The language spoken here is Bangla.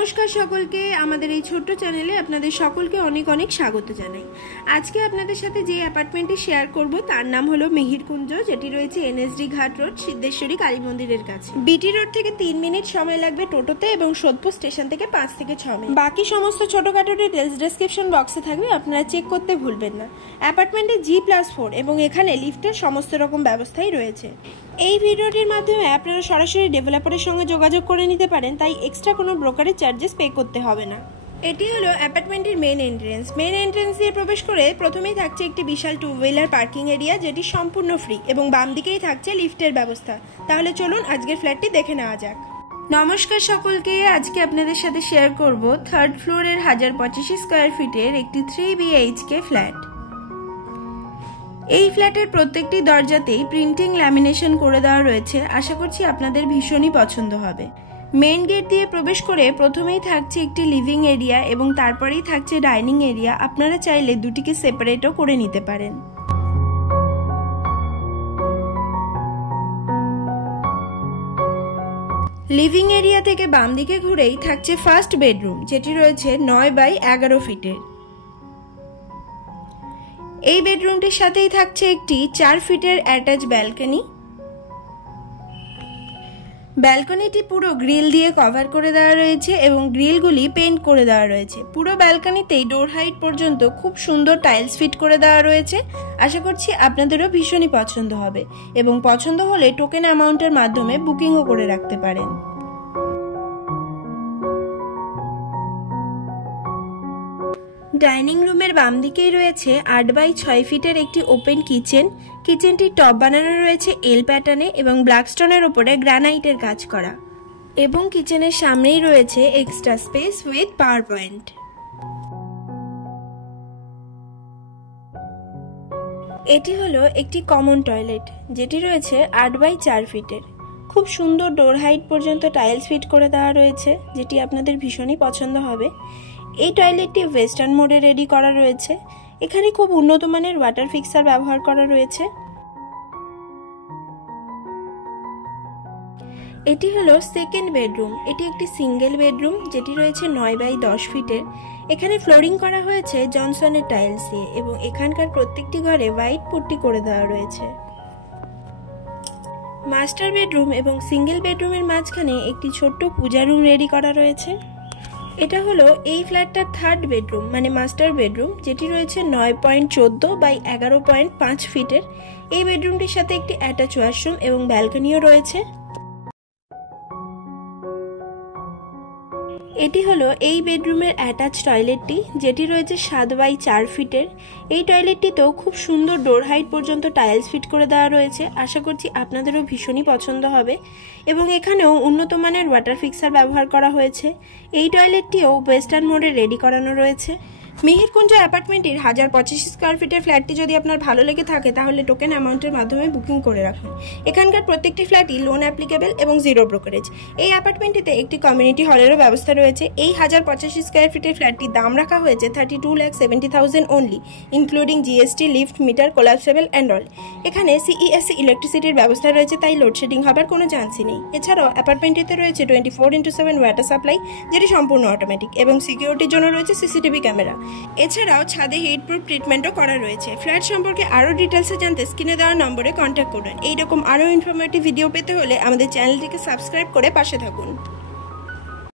নমস্কার সকলকে আমাদের এই ছোট্ট চ্যানেলে আপনাদের সকলকে অনেক অনেক স্বাগত জানাই। আজকে আপনাদের সাথে যে অ্যাপার্টমেন্টটি শেয়ার করব তার নাম হলো মিহিরকুঞ্জ, যেটি রয়েছে এনএসডি ঘাট রোড সিদ্ধেশ্বরী কালী মন্দিরের কাছে। বিটি রোড থেকে 3 মিনিট সময় লাগবে টোটোতে এবং সোদপুর স্টেশন থেকে 5 থেকে 6 মিনিট। বাকি সমস্ত ছোটখাটো ডিটেলস ডেসক্রিপশন বক্সে থাকবে, আপনারা চেক করতে ভুলবেন না। অ্যাপার্টমেন্টে G+4 এবং এখানে লিফটের সমস্ত রকম ব্যবস্থাই রয়েছে। এই ভিডিওটির মাধ্যমে আপনারা সরাসরি ডেভেলপারের সঙ্গে যোগাযোগ করে নিতে পারেন, তাই এক্সট্রা কোনো ব্রোকারেজ চার্জেস পে করতে হবে না। এটি হলো অ্যাপার্টমেন্টের মেন এন্ট্রেন্স দিয়ে প্রবেশ করে প্রথমেই থাকছে একটি বিশাল 2 হুইলার পার্কিং এরিয়া, যেটি সম্পূর্ণ ফ্রি এবং বাম দিকেই থাকছে লিফটের ব্যবস্থা। তাহলে চলুন আজকের ফ্ল্যাটটি দেখে নেওয়া যাক। নমস্কার সকলকে, আজকে আপনাদের সাথে শেয়ার করব 3rd ফ্লোরের 1085 স্কয়ার ফিটের একটি 3 BHK ফ্ল্যাট। এই ফ্ল্যাটের প্রত্যেকটি দরজাতেই প্রিন্টিং ল্যামিনেশন করে দেওয়া রয়েছে। আশা করছি আপনাদের ভীষণই পছন্দ হবে। মেইন গেট দিয়ে প্রবেশ করে প্রথমেই থাকছে একটি লিভিং এরিয়া এবং তারপরেই থাকছে ডাইনিং এরিয়া। আপনারা চাইলে দুটিকে সেপারেটও করে নিতে পারেন। লিভিং এরিয়া থেকে বাম দিকে ঘুরেই থাকছে ফার্স্ট বেডরুম, যেটি রয়েছে 9x11 ফিটের। এই বেডরুমটির সাথেই থাকছে একটি 4 ফিটের অ্যাটাচ ব্যালকনি। ব্যালকনিটি পুরো গ্রিল দিয়ে কভার করে দেওয়া রয়েছে এবং গ্রিলগুলি পেইন্ট করে দেওয়া রয়েছে। পুরো ব্যালকনিতেই ডোর হাইট পর্যন্ত খুব সুন্দর টাইলস ফিট করে দেওয়া রয়েছে। আশা করছি আপনাদেরও ভীষণই পছন্দ হবে এবং পছন্দ হলে টোকেন অ্যামাউন্টের মাধ্যমে বুকিংও করে রাখতে পারেন। ডাইনিং রুমের বাম দিকেই রয়েছে 8x6 ফিটের একটি ওপেন কিচেনটির টপ বানানো রয়েছে এল প্যাটার্নে এবং ব্ল্যাক স্টোনের উপরে গ্রানাইটের কাজ করা, এবং কিচেনের সামনেই রয়েছে extra space with power point. এটি হলো একটি কমন টয়লেট, যেটি রয়েছে 8x4 ফিটের। খুব সুন্দর ডোর হাইট পর্যন্ত টাইলস ফিট করে দেওয়া রয়েছে, যেটি আপনাদের ভীষণই পছন্দ হবে। এই টয়লেটটি ওয়েস্টার্ন মোডে রেডি করা রয়েছে। এখানে খুব উন্নত মানের ওয়াটার ফিক্সার ব্যবহার করা রয়েছে। এটি হলো সেকেন্ড বেডরুম। এটি একটি সিঙ্গেল বেডরুম, যেটি রয়েছে 9x10 ফিটের। এখানে ফ্লোরিং করা হয়েছে জনসনের টাইলস দিয়ে এবং এখানকার প্রত্যেকটি ঘরে হোয়াইট পুট্টি করে দেওয়া রয়েছে। মাস্টার বেডরুম এবং সিঙ্গেল বেডরুমের মাঝখানে একটি ছোট্ট পূজা রুম রেডি করা রয়েছে। এটা হলো এই ফ্ল্যাটটার 3rd বেডরুম মানে মাস্টার বেডরুম, যেটি রয়েছে 9.14x11.5 ফিটের। এই বেডরুমটির সাথে একটি অ্যাটাচ ওয়াশরুম এবং ব্যালকনিও রয়েছে। এটি হলো এই বেডরুমের অ্যাটাচ টয়লেটটি, যেটি রয়েছে 7x4 ফিটের। এই টয়লেটটিতেও খুব সুন্দর ডোর হাইট পর্যন্ত টাইলস ফিট করে দেওয়া রয়েছে। আশা করছি আপনাদেরও ভীষণই পছন্দ হবে এবং এখানেও উন্নত মানের ওয়াটার ফিক্সার ব্যবহার করা হয়েছে। এই টয়লেটটিও ওয়েস্টার্ন মোডে রেডি করানো রয়েছে। মিহিরকুঞ্জ অ্যাপার্টমেন্টের 1085 স্কয়ার ফিটের ফ্ল্যাটটি যদি আপনার ভালো লেগে থাকে তাহলে টোকেন অ্যামাউন্টের মাধ্যমে বুকিং করে রাখুন। এখানকার প্রত্যেকটি ফ্ল্যাটই লোন অ্যাপ্লিকেবল এবং জিরো ব্রোকারেজ। এই অ্যাপার্টমেন্টটিতে একটি কমিউনিটি হলেরও ব্যবস্থা রয়েছে। এই 1085 স্কয়ার ফিটের ফ্ল্যাটটির দাম রাখা হয়েছে 32,70,000 only, including GST, lift, meter, collapsible and all. এখানে সিইএসসি ইলেকট্রিসিটির ব্যবস্থা রয়েছে, তাই লোডশেডিং হবার কোনো চান্সই নেই। এছাড়াও অ্যাপার্টমেন্টটিতে রয়েছে 24x7 ওয়াটার সাপ্লাই, যেটি সম্পূর্ণ অটোমেটিক, এবং সিকিউরিটির জন্য রয়েছে সিসিটিভি ক্যামেরা। এছাড়াও ছাদে হিট প্রুফ ট্রিটমেন্টও করা রয়েছে। ফ্ল্যাট সম্পর্কে আরও ডিটেলসে জানতে স্ক্রিনে দেওয়া নম্বরে কন্ট্যাক্ট করুন। এইরকম আরও ইনফরমেটিভ ভিডিও পেতে হলে আমাদের চ্যানেলটিকে সাবস্ক্রাইব করে পাশে থাকুন।